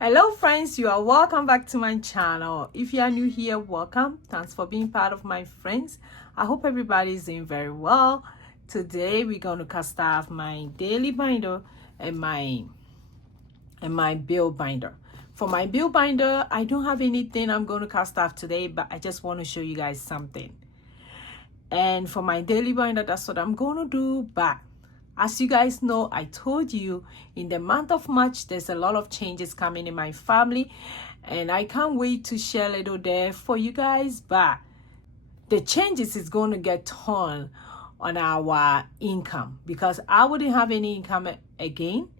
Hello friends, you are welcome back to my channel. If you are new here, welcome. Thanks for being part of my friends. I hope everybody is doing very well. Today we're going to cast off my daily binder and my bill binder. For my bill binder, I don't have anything I'm going to cast off today, but I just want to show you guys something. And for my daily binder, that's what I'm going to do. But as you guys know, I told you in the month of March, there's a lot of changes coming in my family. And I can't wait to share a little there for you guys. But the changes is going to get torn on our income. Because I wouldn't have any income again.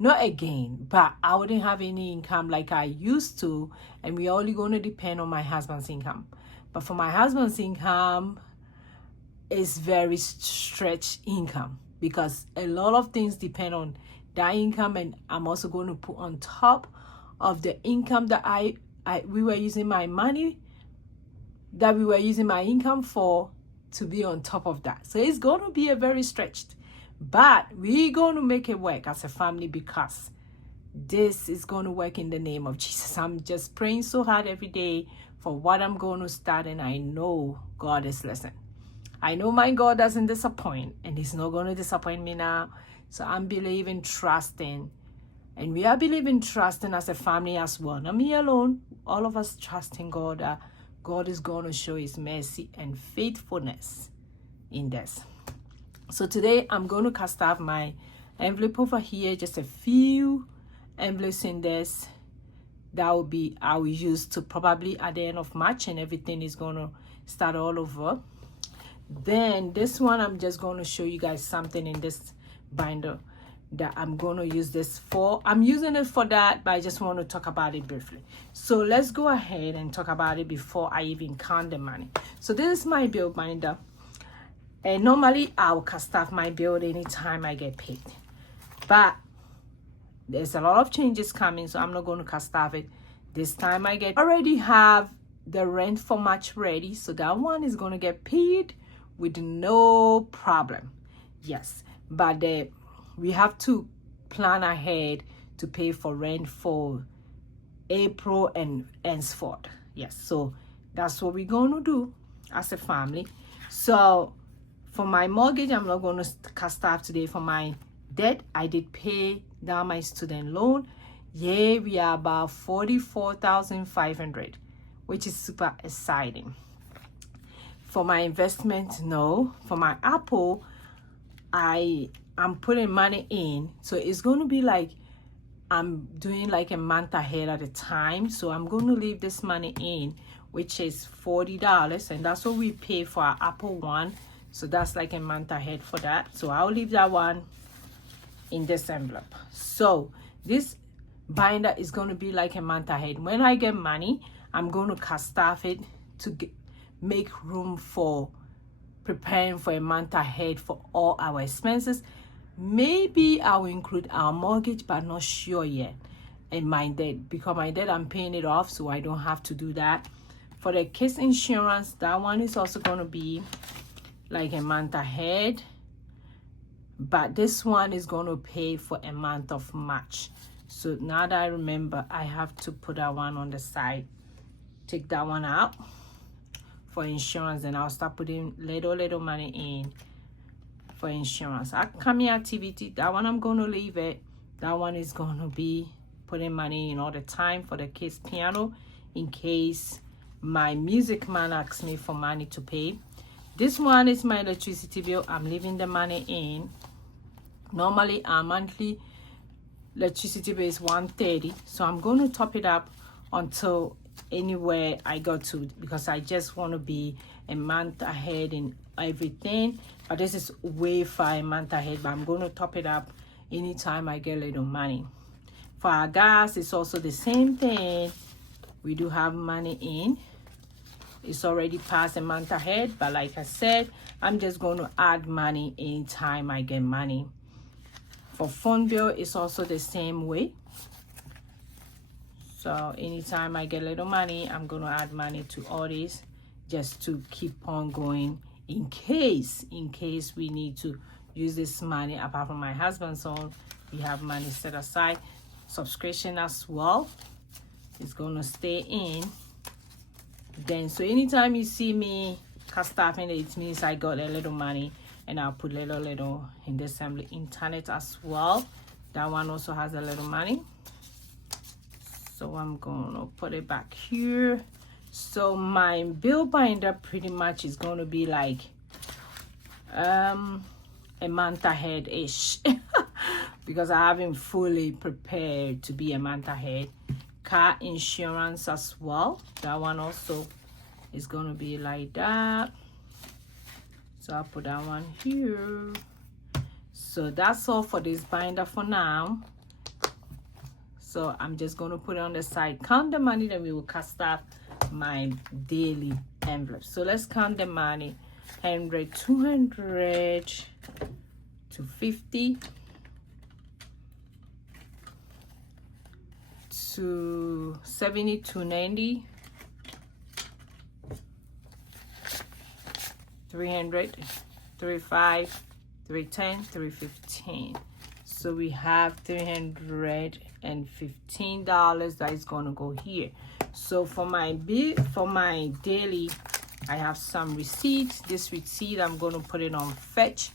Not again, but I wouldn't have any income like I used to. And we're only going to depend on my husband's income. But for my husband's income, it's very stretched income. Because a lot of things depend on that income, and I'm also going to put on top of the income that we were using my money, that we were using my income for, to be on top of that. So it's going to be a very stretched, but we're going to make it work as a family because this is going to work in the name of Jesus. I'm just praying so hard every day for what I'm going to start, and I know God is listening. I know my God doesn't disappoint, and He's not going to disappoint me now. So I'm believing, trusting, and we are believing, trusting as a family as well. Not me alone, all of us trusting God that God is going to show His mercy and faithfulness in this. So today I'm going to cast off my envelope over here, just a few envelopes in this. That will be I will use to probably at the end of March, and everything is going to start all over. Then this one, I'm just going to show you guys something in this binder that I'm going to use this for. I'm using it for that, but I just want to talk about it briefly. So let's go ahead and talk about it before I even count the money. So this is my bill binder. And normally I'll cast off my bill anytime I get paid. But there's a lot of changes coming, so I'm not going to cast off it this time. I already have the rent for March ready, so that one is going to get paid with no problem. Yes, but we have to plan ahead to pay for rent for April and henceforth. Yes, so that's what we're going to do as a family. So for my mortgage, I'm not going to cast off today. For my debt, I did pay down my student loan. Yeah, we are about 44,500, which is super exciting. For my investment, no. For my Apple, I'm putting money in. So it's going to be like I'm doing like a month ahead at a time. So I'm going to leave this money in, which is $40. And that's what we pay for our Apple One. So that's like a month ahead for that. So I'll leave that one in this envelope. So this binder is going to be like a month ahead. When I get money, I'm going to cast off it to make room for preparing for a month ahead for all our expenses. Maybe I will include our mortgage, but not sure yet. And my debt, because my debt, I'm paying it off, so I don't have to do that. For the kids insurance, that one is also going to be like a month ahead, but this one is going to pay for a month of March. So now that I remember, I have to put that one on the side, take that one out for insurance, and I'll start putting little money in for insurance. Upcoming activity, that one I'm going to leave it. That one is going to be putting money in all the time for the kids piano in case my music man asks me for money to pay. This one is my electricity bill. I'm leaving the money in. Normally our monthly electricity bill is $130, so I'm going to top it up until anywhere I go to, because I just want to be a month ahead in everything. But this is way far a month ahead, but I'm going to top it up anytime I get a little money. For our gas, it's also the same thing. We do have money in. It's already past a month ahead, but like I said, I'm just going to add money anytime I get money. For phone bill, it's also the same way. So anytime I get a little money, I'm going to add money to all this just to keep on going in case we need to use this money apart from my husband's own. We have money set aside subscription as well. It's gonna stay in. Then so anytime you see me stuffing, it means I got a little money, and I'll put little in the assembly internet as well. That one also has a little money. So I'm gonna put it back here. So my bill binder pretty much is gonna be like a month ahead ish because I haven't fully prepared to be a month ahead. Car insurance as well, that one also is gonna be like that. So I'll put that one here. So that's all for this binder for now. So I'm just gonna put it on the side, count the money, then we will cast out my daily envelope. So let's count the money. 100, 200, 250, to 70, 290, 300, 35, 310, 315. So we have $315 that is gonna go here. So for my daily, I have some receipts. This receipt, I'm gonna put it on Fetch.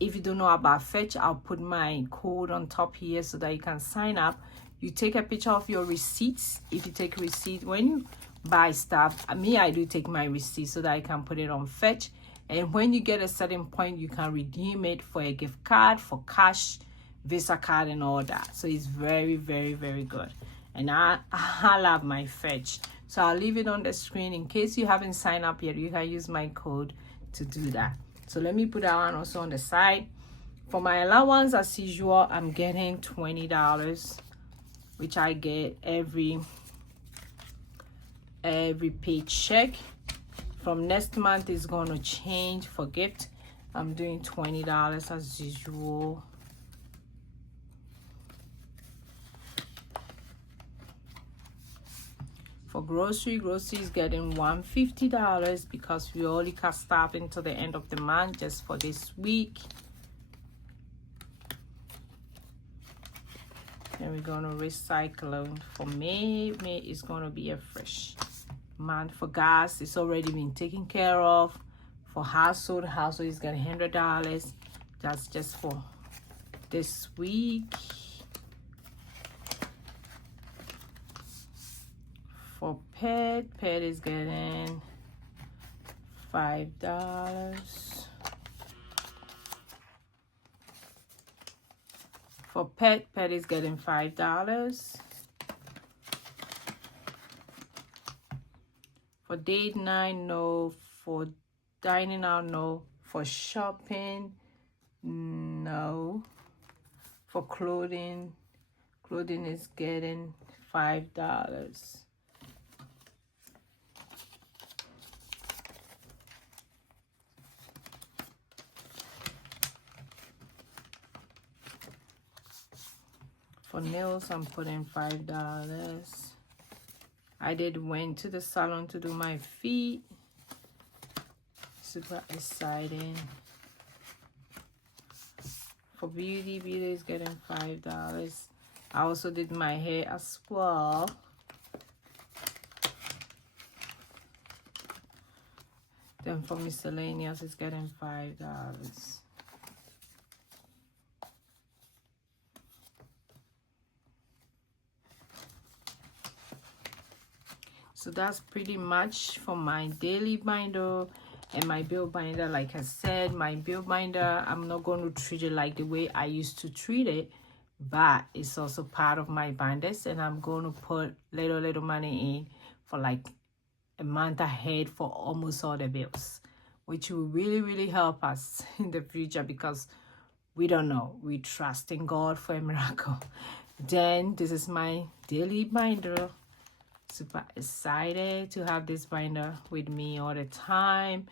If you don't know about Fetch, I'll put my code on top here so that you can sign up. You take a picture of your receipts. If you take a receipt when you buy stuff, I do take my receipt so that I can put it on Fetch. And when you get a certain point, you can redeem it for a gift card, for cash, Visa card, and all that. So it's very, very, very good. And I love my Fetch. So I'll leave it on the screen. In case you haven't signed up yet, you can use my code to do that. So let me put that one also on the side. For my allowance, as usual, I'm getting $20, which I get every paycheck. From next month is going to change for gift. I'm doing $20 as usual. For groceries getting $150 because we only can stop until the end of the month just for this week. And we're gonna recycle for May. May is gonna be a fresh month. For gas, it's already been taken care of. For household is getting $100. That's just for this week. For pet is getting $5. For pet is getting $5. For date night, no. For dining out, no. For shopping, no. For clothing is getting $5. For nails, I'm putting $5. I went to the salon to do my feet. Super exciting. For beauty is getting $5. I also did my hair as well. Then for miscellaneous, it's getting $5. So that's pretty much for my daily binder and my bill binder. Like I said, my bill binder, I'm not going to treat it like the way I used to treat it, but it's also part of my binders, and I'm going to put little money in for like a month ahead for almost all the bills, which will really help us in the future because we don't know. We trust in God for a miracle. Then this is my daily binder. Super excited to have this binder with me all the time.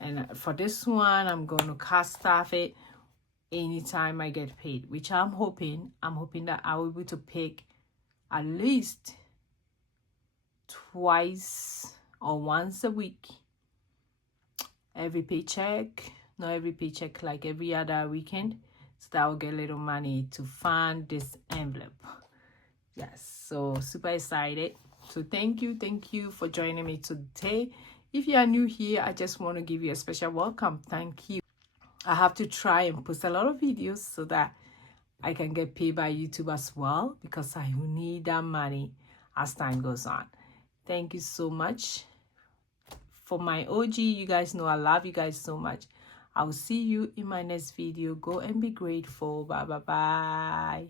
And for this one, I'm going to cast off it anytime I get paid, which I'm hoping that I will be able to pick at least twice or once a week. Every paycheck, not every paycheck, like every other weekend, so that I will get a little money to fund this envelope. Yes, so super excited. So thank you for joining me today. If you are new here, I just want to give you a special welcome. Thank you. I have to try and post a lot of videos so that I can get paid by YouTube as well, because I will need that money as time goes on. Thank you so much. For my OG, you guys know I love you guys so much. I will see you in my next video. Go and be grateful. Bye bye bye.